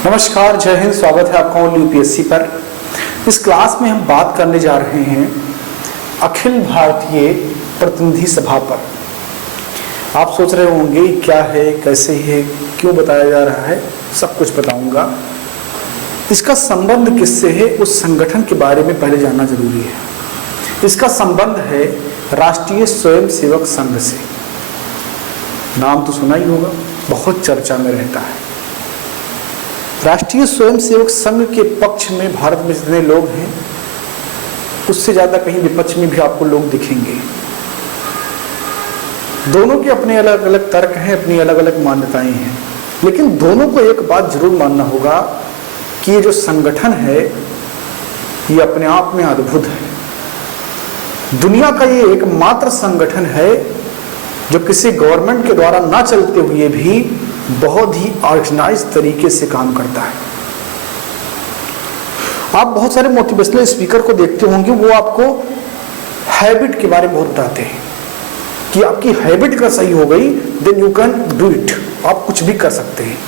नमस्कार, जय हिंद। स्वागत है आपका ऑन यूपीएससी पर। इस क्लास में हम बात करने जा रहे हैं अखिल भारतीय प्रतिनिधि सभा पर। आप सोच रहे होंगे क्या है, कैसे है, क्यों बताया जा रहा है, सब कुछ बताऊंगा। इसका संबंध किससे है, उस संगठन के बारे में पहले जानना जरूरी है। इसका संबंध है राष्ट्रीय स्वयंसेवक संघ से। नाम तो सुना ही होगा, बहुत चर्चा में रहता है। राष्ट्रीय स्वयंसेवक संघ के पक्ष में भारत में जितने लोग हैं, उससे ज्यादा कहीं विपक्ष में भी आपको लोग दिखेंगे। दोनों के अपने अलग अलग तर्क हैं, अपनी अलग अलग मान्यताएं हैं, लेकिन दोनों को एक बात जरूर मानना होगा कि ये जो संगठन है ये अपने आप में अद्भुत है। दुनिया का ये एकमात्र संगठन है जो किसी गवर्नमेंट के द्वारा ना चलते हुए भी बहुत ही ऑर्गेनाइज तरीके से काम करता है। आप बहुत सारे मोटिवेशनल स्पीकर को देखते होंगे, वो आपको हैबिट के बारे में बहुत बताते हैं कि आपकी हैबिट अगर सही हो गई then you can do it. आप कुछ भी कर सकते हैं,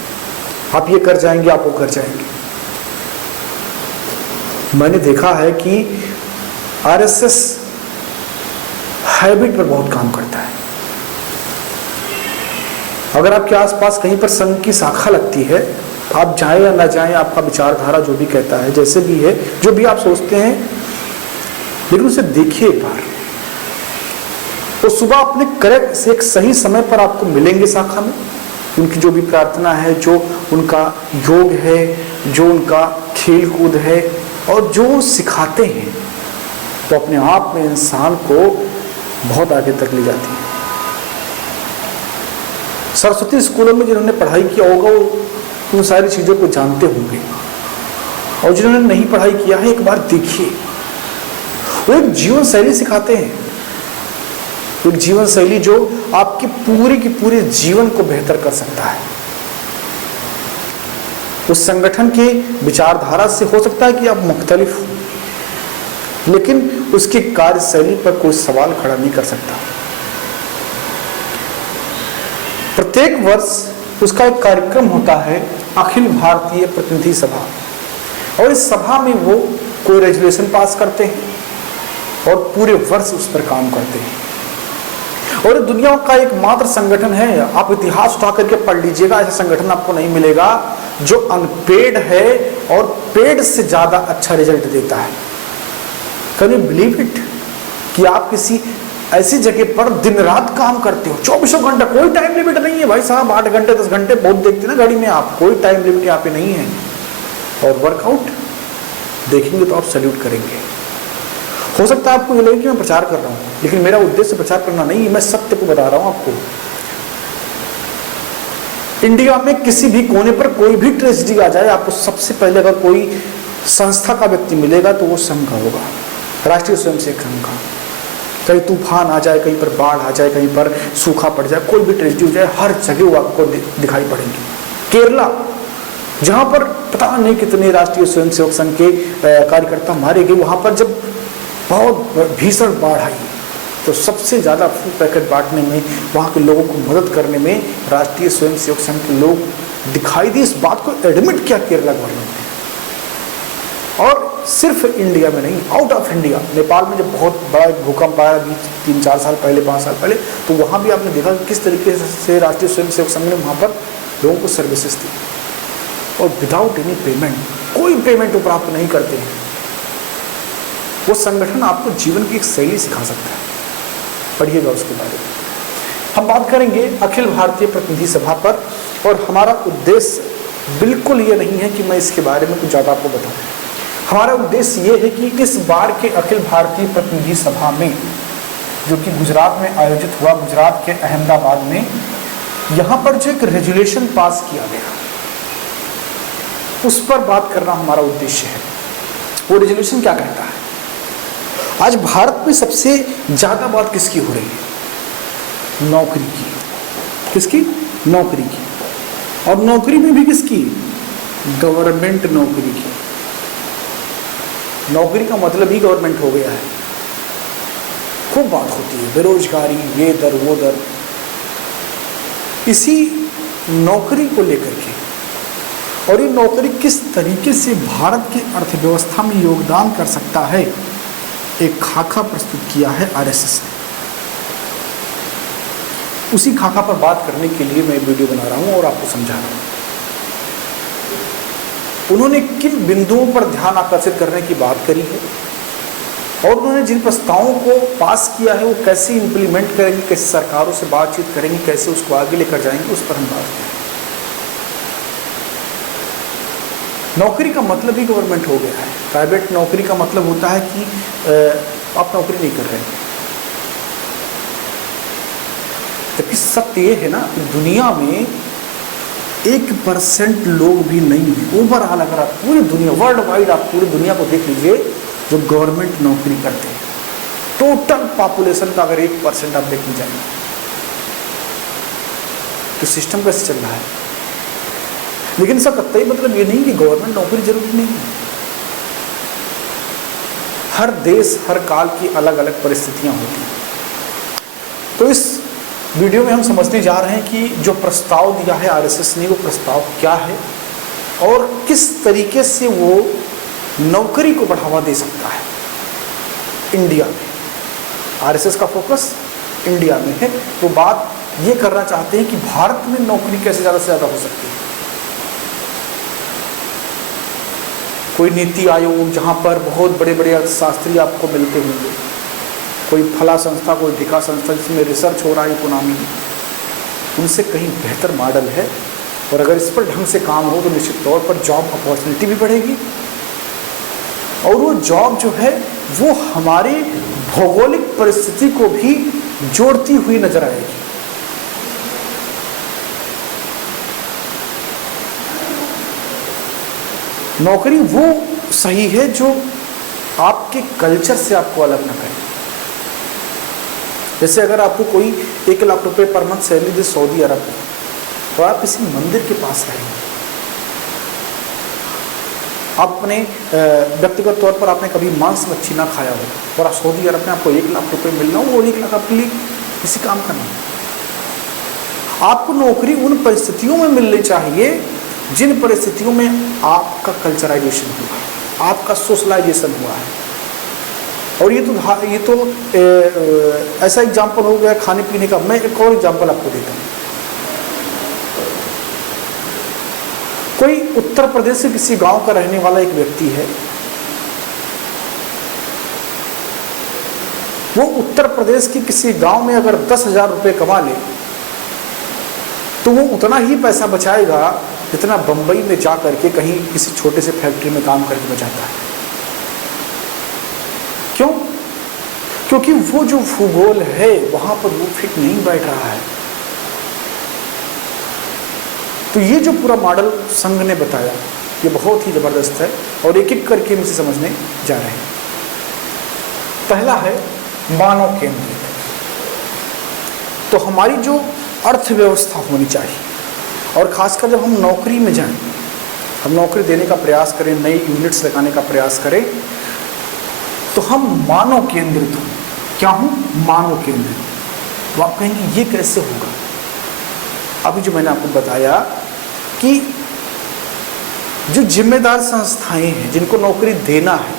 आप ये कर जाएंगे, आप वो कर जाएंगे। मैंने देखा है कि आरएसएस हैबिट पर बहुत काम करता है। अगर आपके आसपास कहीं पर संघ की शाखा लगती है, आप जाएं या ना जाएं, आपका विचारधारा जो भी कहता है, जैसे भी है, जो भी आप सोचते हैं, लेकिन उसे देखिए एक बार। तो सुबह अपने करेक्ट एक सही समय पर आपको मिलेंगे शाखा में। उनकी जो भी प्रार्थना है, जो उनका योग है, जो उनका खेल कूद है और जो सिखाते हैं, तो अपने आप में इंसान को बहुत आगे तक ले जाती है। सरस्वती स्कूलों में जिन्होंने पढ़ाई किया होगा वो उन सारी चीज़ों को जानते होंगे, और जिन्होंने नहीं पढ़ाई किया है एक बार देखिए। वो एक जीवन शैली सिखाते हैं, एक जीवन शैली जो आपके पूरे के पूरे जीवन को बेहतर कर सकता है। उस संगठन के विचारधारा से हो सकता है कि आप मुख्तलिफ हो, लेकिन उसकी कार्यशैली पर कोई सवाल खड़ा नहीं कर सकता। प्रत्येक वर्ष उसका एक कार्यक्रम होता है, अखिल भारतीय प्रतिनिधि सभा, और इस सभा में वो कोई रेजोल्यूशन पास करते हैं और पूरे वर्ष उस पर काम करते हैं। और दुनिया का एकमात्र संगठन है, आप इतिहास उठा करके पढ़ लीजिएगा, ऐसा संगठन आपको नहीं मिलेगा जो अनपेड है और पेड से ज्यादा अच्छा रिजल्ट देता है। कैन यू बिलीव इट कि आप किसी ऐसी जगह पर दिन रात काम करते हो, 24 घंटा, कोई टाइम लिमिट नहीं है भाई साहब। 8 घंटे 10 घंटे बहुत देखते ना गाड़ी में आप, कोई टाइम लिमिट यहाँ पे नहीं है। और वर्कआउट देखेंगे तो आप सैल्यूट करेंगे। हो सकता है आपको ये लगे कि मैं प्रचार कर रहा हूँ, लेकिन मेरा उद्देश्य प्रचार करना नहीं है, मैं सत्य को बता रहा हूँ आपको। इंडिया में किसी भी कोने पर कोई भी ट्रेजेडी आ जाए, आपको सबसे पहले अगर कोई संस्था का व्यक्ति मिलेगा तो वो संघ का होगा, राष्ट्रीय स्वयंसेवक संघ का। कहीं तूफान आ जाए, कहीं पर बाढ़ आ जाए, कहीं पर सूखा पड़ जाए, कोई भी ट्रेजेडी हो जाए, हर जगह वो आपको दिखाई पड़ेंगे। केरला, जहाँ पर पता नहीं कितने राष्ट्रीय स्वयंसेवक संघ के कार्यकर्ता मारे गए, वहाँ पर जब बहुत भीषण बाढ़ आई तो सबसे ज़्यादा फूड पैकेट बांटने में, वहाँ के लोगों को मदद करने में राष्ट्रीय स्वयंसेवक संघ के लोग दिखाई दिए। इस बात को एडमिट किया केरला गवर्नमेंट ने। और सिर्फ इंडिया में नहीं, आउट ऑफ इंडिया, नेपाल में जब बहुत बड़ा भूकंप आया 3-4 साल पहले, 5 साल पहले, तो वहाँ भी आपने देखा कि किस तरीके से राष्ट्रीय स्वयंसेवक संघ ने वहाँ पर लोगों को सर्विसेज दी, और विदाउट एनी पेमेंट, कोई पेमेंट वो प्राप्त नहीं करते हैं। वो संगठन आपको जीवन की एक शैली सिखा सकता है, पढ़िएगा उसके बारे में। हम बात करेंगे अखिल भारतीय प्रतिनिधि सभा पर, और हमारा उद्देश्य बिल्कुल ये नहीं है कि मैं इसके बारे में कुछ ज़्यादा आपको बताऊँ। हमारा उद्देश्य ये है कि इस बार के अखिल भारतीय प्रतिनिधि सभा में, जो कि गुजरात में आयोजित हुआ, गुजरात के अहमदाबाद में, यहाँ पर जो एक रेजोल्यूशन पास किया गया, उस पर बात करना हमारा उद्देश्य है। वो रेजोल्यूशन क्या कहता है? आज भारत में सबसे ज्यादा बात किसकी हो रही है? नौकरी की। किसकी? नौकरी की। और नौकरी में भी किसकी? गवर्नमेंट नौकरी की। नौकरी का मतलब ही गवर्नमेंट हो गया है। खूब बात होती है, बेरोजगारी, ये दर वो दर। इसी नौकरी को लेकर के और ये नौकरी किस तरीके से भारत की अर्थव्यवस्था में योगदान कर सकता है, एक खाका प्रस्तुत किया है आरएसएस ने। उसी खाका पर बात करने के लिए मैं वीडियो बना रहा हूं और आपको समझा रहा हूं। उन्होंने किन बिंदुओं पर ध्यान आकर्षित करने की बात करी है और उन्होंने जिन प्रस्तावों को पास किया है वो कैसे इंप्लीमेंट करेंगे, कैसे सरकारों से बातचीत करेंगे, कैसे उसको आगे लेकर जाएंगे, उस पर हम बात करेंगे। नौकरी का मतलब ही गवर्नमेंट हो गया है। प्राइवेट नौकरी का मतलब होता है कि आप नौकरी नहीं कर रहे हैं। जबकि सत्य ये है ना कि दुनिया में 1% लोग भी नहीं है ओवरऑल, अगर आप पूरी दुनिया वर्ल्ड वाइड आप पूरी दुनिया को देख लीजिए जो गवर्नमेंट नौकरी करते हैं, टोटल पॉपुलेशन का अगर 1% आप देखने जाएंगे तो सिस्टम कैसे चल रहा है। लेकिन इसका कतई मतलब ये नहीं कि गवर्नमेंट नौकरी जरूरी नहीं है। हर देश हर काल की अलग अलग परिस्थितियां होती हैं। तो इस वीडियो में हम समझने जा रहे हैं कि जो प्रस्ताव दिया है आरएसएस ने वो प्रस्ताव क्या है और किस तरीके से वो नौकरी को बढ़ावा दे सकता है इंडिया में। आरएसएस का फोकस इंडिया में है। वो बात ये करना चाहते हैं कि भारत में नौकरी कैसे ज़्यादा से ज़्यादा हो सकती है। कोई नीति आयोग जहाँ पर बहुत बड़े बड़े अर्थशास्त्री आपको मिलते होंगे, कोई फला संस्था, कोई ढिका संस्था जिसमें रिसर्च हो रहा है इकोनॉमी में, उनसे कहीं बेहतर मॉडल है। और अगर इस पर ढंग से काम हो तो निश्चित तौर पर जॉब अपॉर्चुनिटी भी बढ़ेगी और वो जॉब जो है वो हमारी भौगोलिक परिस्थिति को भी जोड़ती हुई नजर आएगी। नौकरी वो सही है जो आपके कल्चर से आपको अलग ना करे। जैसे अगर आपको कोई 1 लाख रुपए पर मंथ सैलरी दे सऊदी अरब में, तो आप किसी मंदिर के पास रहेंगे। आप अपने व्यक्तिगत तौर पर आपने कभी मांस मच्छी ना खाया हो और आप सऊदी अरब में आपको 1 लाख रुपए मिल रहा हो, वो 1 लाख आपके लिए किसी काम का नहीं। आपको नौकरी उन परिस्थितियों में मिलनी चाहिए जिन परिस्थितियों में आपका कल्चराइजेशन हुआ, आपका सोशलाइजेशन हुआ है। और ये तो ऐसा एग्जाम्पल हो गया खाने पीने का। मैं एक और एग्जाम्पल आपको देता हूँ। कोई उत्तर प्रदेश से किसी गांव का रहने वाला एक व्यक्ति है, वो उत्तर प्रदेश के किसी गांव में अगर 10,000 रुपये कमा ले तो वो उतना ही पैसा बचाएगा जितना बंबई में जा करके कहीं किसी छोटे से फैक्ट्री में काम करके बचाता है। क्यों? क्योंकि वो जो भूगोल है वहां पर वो फिट नहीं बैठ रहा है। तो ये जो पूरा मॉडल संघ ने बताया ये बहुत ही जबरदस्त है और एक एक करके हम इसे समझने जा रहे हैं। पहला है मानव केंद्रित। तो हमारी जो अर्थव्यवस्था होनी चाहिए और खासकर जब हम नौकरी में जाएं, हम नौकरी देने का प्रयास करें, नई यूनिट्स लगाने का प्रयास करें, तो हम मानव केंद्रित हों। क्या हूँ? मानव केंद्रित। तो आप कहेंगे ये कैसे होगा? अभी जो मैंने आपको बताया कि जो जिम्मेदार संस्थाएं हैं जिनको नौकरी देना है,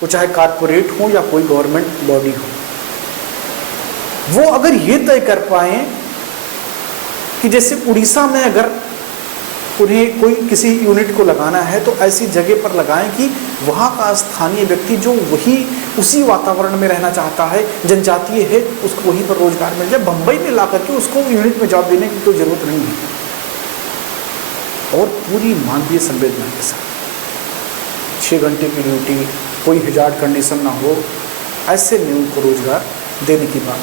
वो चाहे कारपोरेट हो या कोई गवर्नमेंट बॉडी हो, वो अगर ये तय कर पाए कि जैसे उड़ीसा में अगर उन्हें कोई किसी यूनिट को लगाना है तो ऐसी जगह पर लगाएं कि वहाँ का स्थानीय व्यक्ति जो वही उसी वातावरण में रहना चाहता है, जनजातीय है, उसको वहीं पर रोजगार मिल जाए। बम्बई में ला करके उसको यूनिट में जॉब देने की कोई जरूरत नहीं है। और पूरी मानवीय संवेदना के साथ 6 घंटे की ड्यूटी, कोई हिजार्ड कंडीशन ना हो, ऐसे में उनको रोजगार देने की बात।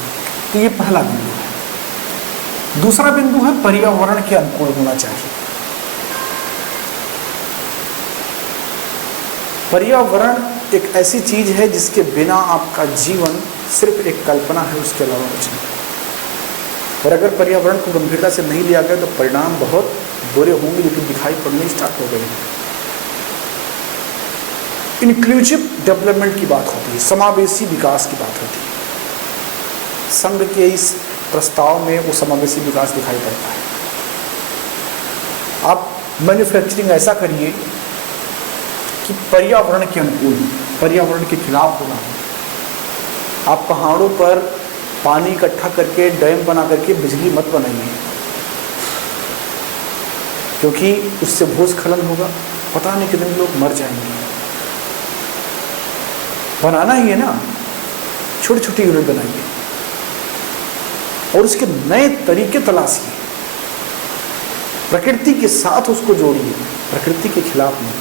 तो ये पहला बिंदु है। दूसरा बिंदु है पर्यावरण के अनुकूल होना चाहिए। पर्यावरण एक ऐसी चीज है जिसके बिना आपका जीवन सिर्फ एक कल्पना है, उसके अलावा कुछ नहीं। और अगर पर्यावरण को गंभीरता से नहीं लिया गया तो परिणाम बहुत बुरे होंगे, जो कि दिखाई पड़ने स्टार्ट हो गए हैं। इंक्लूसिव डेवलपमेंट की बात होती है, समावेशी विकास की बात होती है। संघ के इस प्रस्ताव में वो समावेशी विकास दिखाई पड़ता है। आप मैन्युफैक्चरिंग ऐसा करिए कि पर्यावरण के अनुकूल, पर्यावरण के खिलाफ होना। आप पहाड़ों पर पानी इकट्ठा करके डैम बना करके बिजली मत बनाइए, क्योंकि उससे भूस्खलन होगा, पता नहीं कितने लोग मर जाएंगे। बनाना ही है ना, छोटी छोटी यूनिट बनाइए और उसके नए तरीके तलाशिए, प्रकृति के साथ उसको जोड़िए, प्रकृति के खिलाफ नहीं।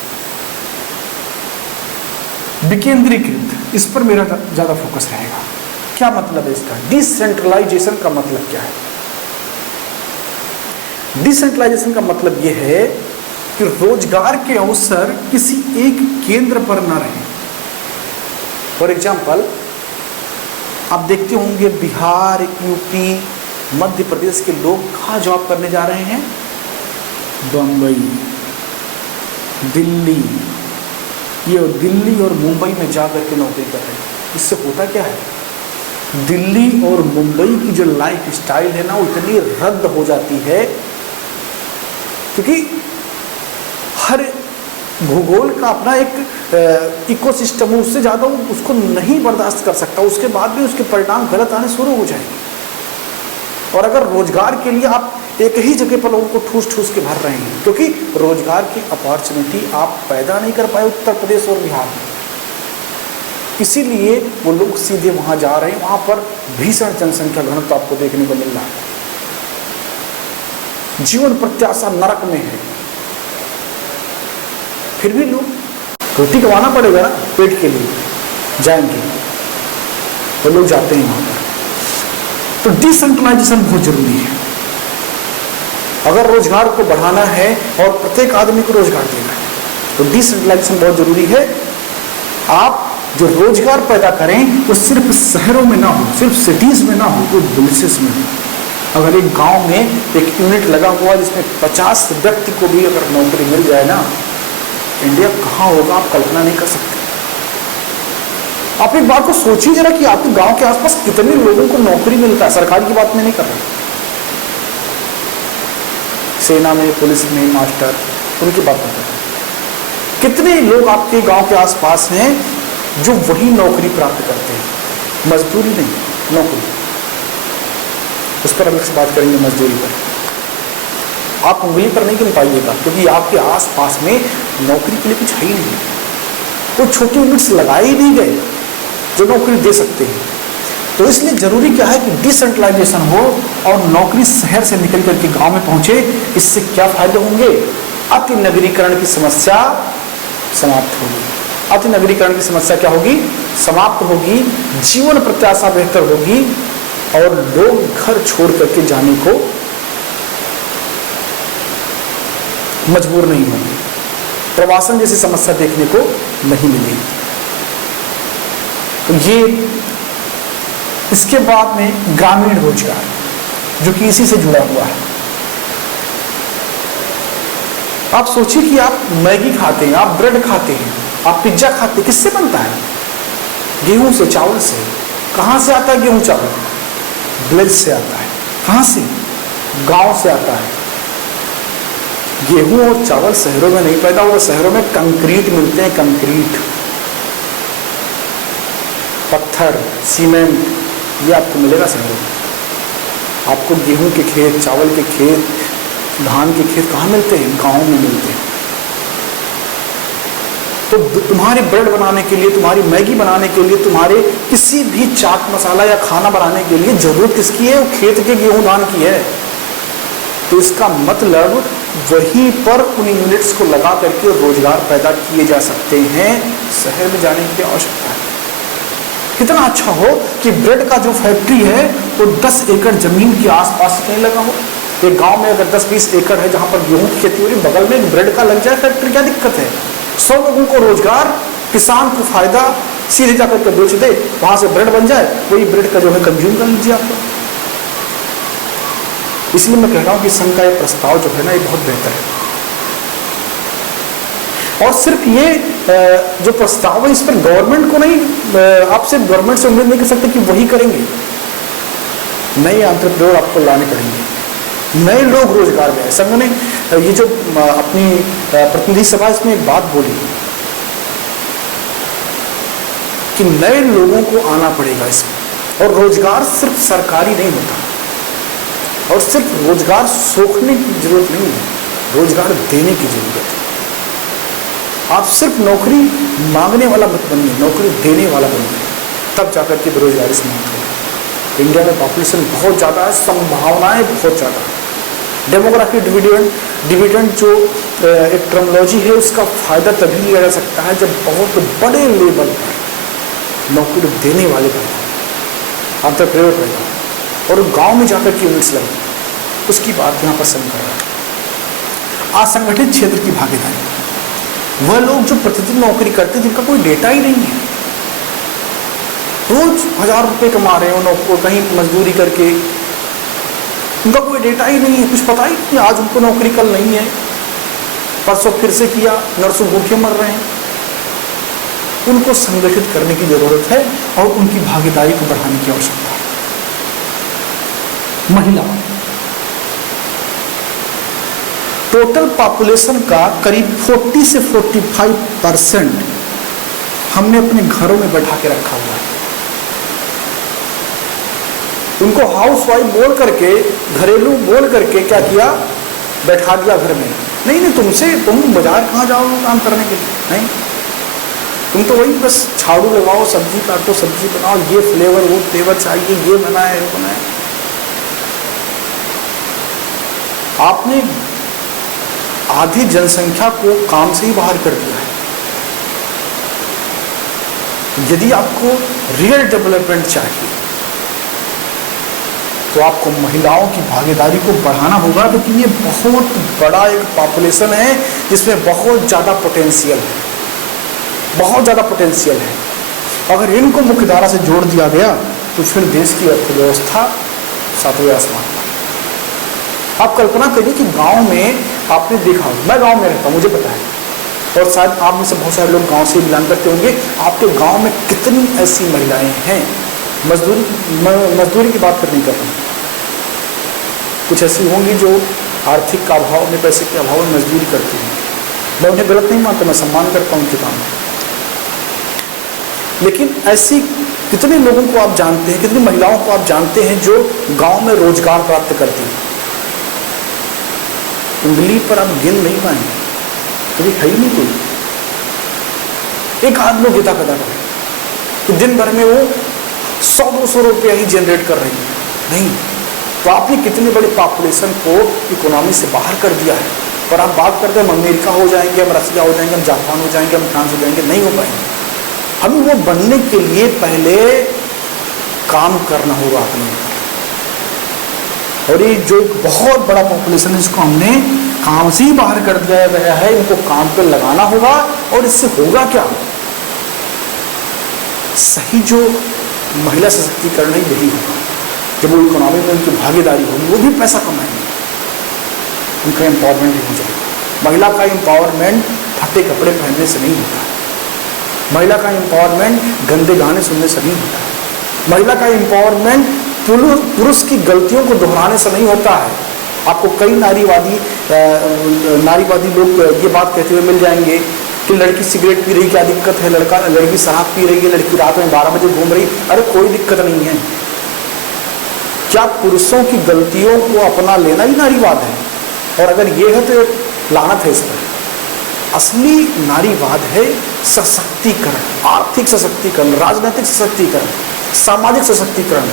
विकेंद्रीकृत, इस पर मेरा ज्यादा फोकस रहेगा। क्या मतलब है इसका? डिसेंट्रलाइजेशन का मतलब क्या है? डिसेंट्रलाइजेशन का मतलब यह है कि रोजगार के अवसर किसी एक केंद्र पर न रहे। फॉर एग्जाम्पल, आप देखते होंगे बिहार, यूपी, मध्य प्रदेश के लोग कहाँ जॉब करने जा रहे हैं? बम्बई, दिल्ली, ये दिल्ली और मुंबई में जाकर के नौकरी कर रहे हैं। इससे होता क्या है? दिल्ली और मुंबई की जो लाइफ स्टाइल है ना, वो इतनी रद्द हो जाती है, क्योंकि हर भूगोल का अपना एक इकोसिस्टम है, उससे ज़्यादा वो उसको नहीं बर्दाश्त कर सकता। उसके बाद भी उसके परिणाम गलत आने शुरू हो जाएंगे। और अगर रोजगार के लिए आप एक ही जगह पर लोगों को ठूस ठूस के भर रहे हैं, क्योंकि रोजगार की अपॉर्चुनिटी आप पैदा नहीं कर पाए उत्तर प्रदेश और बिहार में, इसीलिए वो लोग सीधे वहां जा रहे हैं। वहां पर भीषण जनसंख्या घनत्व आपको देखने को मिल रहा है, जीवन प्रत्याशा नरक में है, फिर भी लोग रोटी कमाना पड़ेगा ना, पेट के लिए जाएंगे, वो लोग जाते हैं वहां पर। तो डिसेंट्रलाइजेशन बहुत जरूरी है अगर रोजगार को बढ़ाना है और प्रत्येक आदमी को रोजगार देना है, तो डिसेंट्रलाइजेशन बहुत जरूरी है। आप जो रोजगार पैदा करें वो सिर्फ शहरों में ना हो, सिर्फ सिटीज में ना हो, वो विलेजेस में हो। अगर एक गांव में एक यूनिट लगा हुआ जिसमें 50 व्यक्ति को भी अगर नौकरी मिल जाए ना, इंडिया कहाँ होगा आप कल्पना नहीं कर सकते। आप एक बात को सोचिए जरा कि आपके गांव के आसपास कितने लोगों को नौकरी मिलता है। सरकारी की बात में नहीं कर रहा, सेना में, पुलिस में, मास्टर, उनकी बात कर रहा है। कितने लोग आपके गांव के आसपास हैं जो वही नौकरी प्राप्त करते हैं, मजदूरी नहीं, नौकरी। उस पर अलग से बात करेंगे, मजदूरी पर। आप उंगली पर नहीं गिन पाइएगा, क्योंकि आपके आसपास में नौकरी के लिए कुछ है ही नहीं। वो छोटी यूनिट्स लगाए ही नहीं गए जो नौकरी दे सकते हैं। तो इसलिए जरूरी क्या है कि डिसेंट्रलाइजेशन हो और नौकरी शहर से निकल करके गांव में पहुंचे। इससे क्या फायदे होंगे? अति नगरीकरण की समस्या समाप्त होगी। अति नगरीकरण की समस्या क्या होगी? समाप्त होगी। जीवन प्रत्याशा बेहतर होगी और लोग घर छोड़ करके जाने को मजबूर नहीं होंगे। प्रवासन जैसी समस्या देखने को नहीं मिलेगी। तो ये इसके बाद में ग्रामीण रोजगार, जो कि इसी से जुड़ा हुआ है। आप सोचिए कि आप मैगी खाते हैं, आप ब्रेड खाते हैं, आप पिज्जा खाते हैं, किससे बनता है? गेहूं से, चावल से। कहां से आता है गेहूं चावल? विलेज से आता है। कहां से? गांव से आता है। गेहूं और चावल शहरों में नहीं पैदा होता। शहरों में कंक्रीट मिलते हैं, कंक्रीट, पत्थर, सीमेंट, ये आपको मिलेगा शहरों में। आपको गेहूं के खेत, चावल के खेत, धान के खेत कहाँ मिलते हैं? गांव में मिलते हैं। तो तुम्हारे ब्रेड बनाने के लिए, तुम्हारी मैगी बनाने के लिए, तुम्हारे किसी भी चाट मसाला या खाना बनाने के लिए जरूरत किसकी है? वो खेत के गेहूं धान की है। तो इसका मतलब वहीं पर उन यूनिट्स को लगा करके रोजगार पैदा किए जा सकते हैं। शहर में जाने की आवश्यकता है। कितना अच्छा हो कि ब्रेड का जो फैक्ट्री है वो 10 एकड़ जमीन के आसपास कहीं लगा हो। एक गांव में अगर 10-20 एकड़ है जहां पर गेहूं की खेती हो रही, बगल में ब्रेड का लग जाए फैक्ट्री, क्या दिक्कत है? 100 लोगों को रोजगार, किसान को फायदा, सीधे जाकर के बेच दे, वहां से ब्रेड बन जाए, वही ब्रेड का जो है कंज्यूम कर लीजिए आप। इसलिए मैं कह रहा हूं कि संघ का ये प्रस्ताव जो है ना, ये बहुत बेहतर है। और सिर्फ ये जो प्रस्ताव है, इस पर गवर्नमेंट को नहीं, आप सिर्फ गवर्नमेंट से उम्मीद नहीं कर सकते कि वही करेंगे। नए एंटरप्रेन्योर आपको लाने पड़ेंगे। नए लोग रोजगार में आए। संघ ने ये जो अपनी प्रतिनिधि सभा इसमें एक बात बोली कि नए लोगों को आना पड़ेगा इसमें, और रोजगार सिर्फ सरकारी नहीं होता, और सिर्फ रोजगार सोखने की जरूरत नहीं है, रोजगार देने की जरूरत है। आप सिर्फ नौकरी मांगने वाला मत बनिए, नौकरी देने वाला बनिए, तब जाकर के बेरोजगारी समाप्त होगी। इंडिया में पॉपुलेशन बहुत ज़्यादा है, संभावनाएं बहुत ज़्यादा है। डेमोग्राफी डिविडेंड जो एक टर्मोलॉजी है, उसका फायदा तभी लिया जा सकता है जब बहुत बड़े लेवल पर नौकरी देने वाले पैदा, एंटरप्रेन्योर पैदा, और गांव में जाकर के यूनिट्स लगे, उसकी बात यहाँ पर संघ कर रहा है। असंगठित क्षेत्र की भागीदारी, वह लोग जो प्रतिदिन नौकरी करते हैं, जिनका कोई डेटा ही नहीं है, रोज 1000 रुपये कमा रहे हो कहीं मजदूरी करके, उनका कोई डेटा ही नहीं है, कुछ पता ही नहीं, आज उनको नौकरी कल नहीं है, परसों फिर से किया, नर्सों भूखे मर रहे हैं। उनको संगठित करने की जरूरत है और उनकी भागीदारी को बढ़ाने की आवश्यकता है। महिला, टोटल पॉपुलेशन का करीब 40 से 45% हमने अपने घरों में बैठा के रखा हुआ है। उनको हाउसवाइफ बोल करके, घरेलू बोल करके क्या किया, बैठा दिया घर में। नहीं, तुम बाजार कहाँ जाओगे काम करने के लिए? नहीं, तुम तो वही बस झाड़ू लगाओ, सब्जी काटो, सब्जी बनाओ, ये फ्लेवर वो फ्लेवर चाहिए, ये बनाए वो बनाए। आपने आधी जनसंख्या को काम से ही बाहर कर दिया है। यदि आपको रियल डेवलपमेंट चाहिए तो आपको महिलाओं की भागीदारी को बढ़ाना होगा, क्योंकि ये बहुत बड़ा एक पॉपुलेशन है जिसमें बहुत ज़्यादा पोटेंशियल है, बहुत ज़्यादा पोटेंशियल है। अगर इनको मुख्यधारा से जोड़ दिया गया तो फिर देश की अर्थव्यवस्था सातवें आसमान पर। आप कल्पना करिए कि गांव में आपने देखा, मैं गांव में रहता हूँ, मुझे पता है, और शायद आप में से बहुत सारे लोग गांव से बिलोंग करते होंगे। आपके गांव में कितनी ऐसी महिलाएं हैं, मजदूरी की बात फिर नहीं कर रहा हूँ, कुछ ऐसी होंगी जो आर्थिक का अभाव में, पैसे के अभाव में मजदूरी करती हैं। मैं उन्हें गलत नहीं मानता, मैं सम्मान करता हूँ उनके काम में। लेकिन ऐसी कितने लोगों को आप जानते हैं, कितनी महिलाओं को आप जानते हैं जो गांव में रोजगार प्राप्त करती हैं? उंगली पर आप गिन नहीं पाएंगे, कभी है ही नहीं कोई। एक आध लोग गीता पैदा करें कि दिन भर में वो 100-200 रुपया ही जनरेट कर रही है, नहीं। तो आपने कितने बड़े पॉपुलेशन को इकोनॉमी से बाहर कर दिया है। और आप बात करते हैं हम अमेरिका हो जाएंगे, हम रसिया हो जाएंगे, हम जापान हो जाएंगे, हम फ्रांस हो जाएंगे, नहीं हो पाएंगे। हमें वो बनने के लिए पहले काम करना होगा अपने। और ये जो एक बहुत बड़ा पॉपुलेशन है जिसको हमने काम से ही बाहर कर दिया गया है, इनको काम पे लगाना होगा। और इससे होगा क्या, सही जो महिला सशक्तिकरण है यही होगा। जब वो इकोनॉमी में उनकी भागीदारी होगी, वो भी पैसा कमाएंगे, उनका एम्पावरमेंट हो जाएगा। महिला का एम्पावरमेंट फटे कपड़े पहनने से नहीं होता है, महिला का एम्पावरमेंट गंदे गाने सुनने से नहीं होता है, महिला का एम्पावरमेंट पुरुष की गलतियों को दोहराने से नहीं होता है। आपको कई नारीवादी लोग ये बात कहते हुए मिल जाएंगे कि लड़की सिगरेट पी रही, क्या दिक्कत है, लड़की शराब पी रही है, लड़की रात में 12 बजे घूम रही, अरे कोई दिक्कत नहीं है। क्या पुरुषों की गलतियों को अपना लेना ही नारीवाद है? और अगर ये है तो लानत है इस पर। असली नारीवाद है सशक्तिकरण, आर्थिक सशक्तिकरण, राजनीतिक सशक्तिकरण, सामाजिक सशक्तिकरण।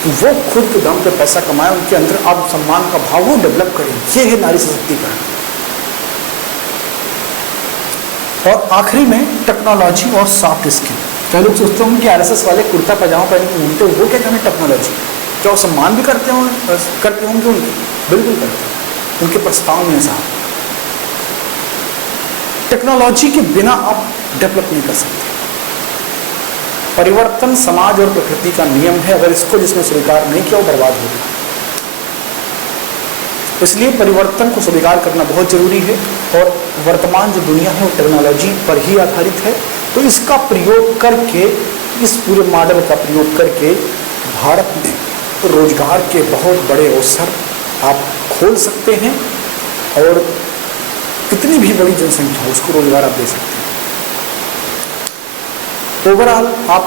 वो खुद के दम पे पैसा कमाए, उनके अंदर आत्मसम्मान का भाव वो डेवलप करें, ये है नारी सशक्तिकरण। और आखिरी में टेक्नोलॉजी और सॉफ्ट स्किल। कई लोग सोचते होंगे कि आरएसएस वाले कुर्ता पजामा पहन के घूमते हैं, वो क्या जाने टेक्नोलॉजी, क्या वो सम्मान भी करते होंगे उनके? बिल्कुल करते हैं, उनके प्रस्ताव में ऐसा। टेक्नोलॉजी के बिना आप डेवलप नहीं कर सकते। परिवर्तन समाज और प्रकृति का नियम है, अगर इसको जिसने स्वीकार नहीं किया वो बर्बाद हो गया। इसलिए परिवर्तन को स्वीकार करना बहुत जरूरी है। और वर्तमान जो दुनिया है वो टेक्नोलॉजी पर ही आधारित है। तो इसका प्रयोग करके, इस पूरे मॉडल का प्रयोग करके भारत में रोजगार के बहुत बड़े अवसर आप खोल सकते हैं और कितनी भी बड़ी जनसंख्या हो उसको रोजगार आप दे सकते हैं। ओवरऑल आप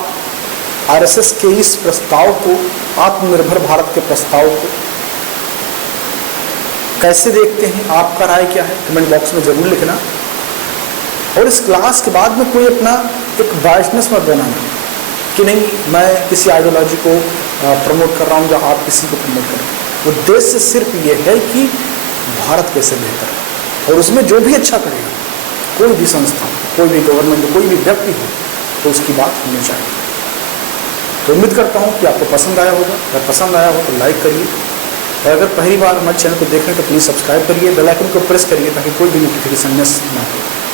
आरएसएस के इस प्रस्ताव को, आत्मनिर्भर भारत के प्रस्ताव को कैसे देखते हैं, आपका राय क्या है, कमेंट बॉक्स में जरूर लिखना। और इस क्लास के बाद में कोई अपना एक बायसनेस मत बनाना कि नहीं मैं किसी आइडियोलॉजी को प्रमोट कर रहा हूँ या आप किसी को प्रमोट कर रहे हैं। उद्देश्य सिर्फ ये है कि भारत कैसे बेहतर है और उसमें जो भी अच्छा करेगा, कोई भी संस्था, कोई भी गवर्नमेंट, कोई भी व्यक्ति हो, तो उसकी बात होनी चाहिए। तो उम्मीद करता हूँ कि आपको पसंद आया होगा। अगर पसंद आया हो तो लाइक करिए और अगर पहली बार हमारे चैनल को देख रहे हैं तो प्लीज़ सब्सक्राइब करिए, बेल आइकन को प्रेस करिए ताकि कोई भी नोटिफिकेशन मिस ना हो।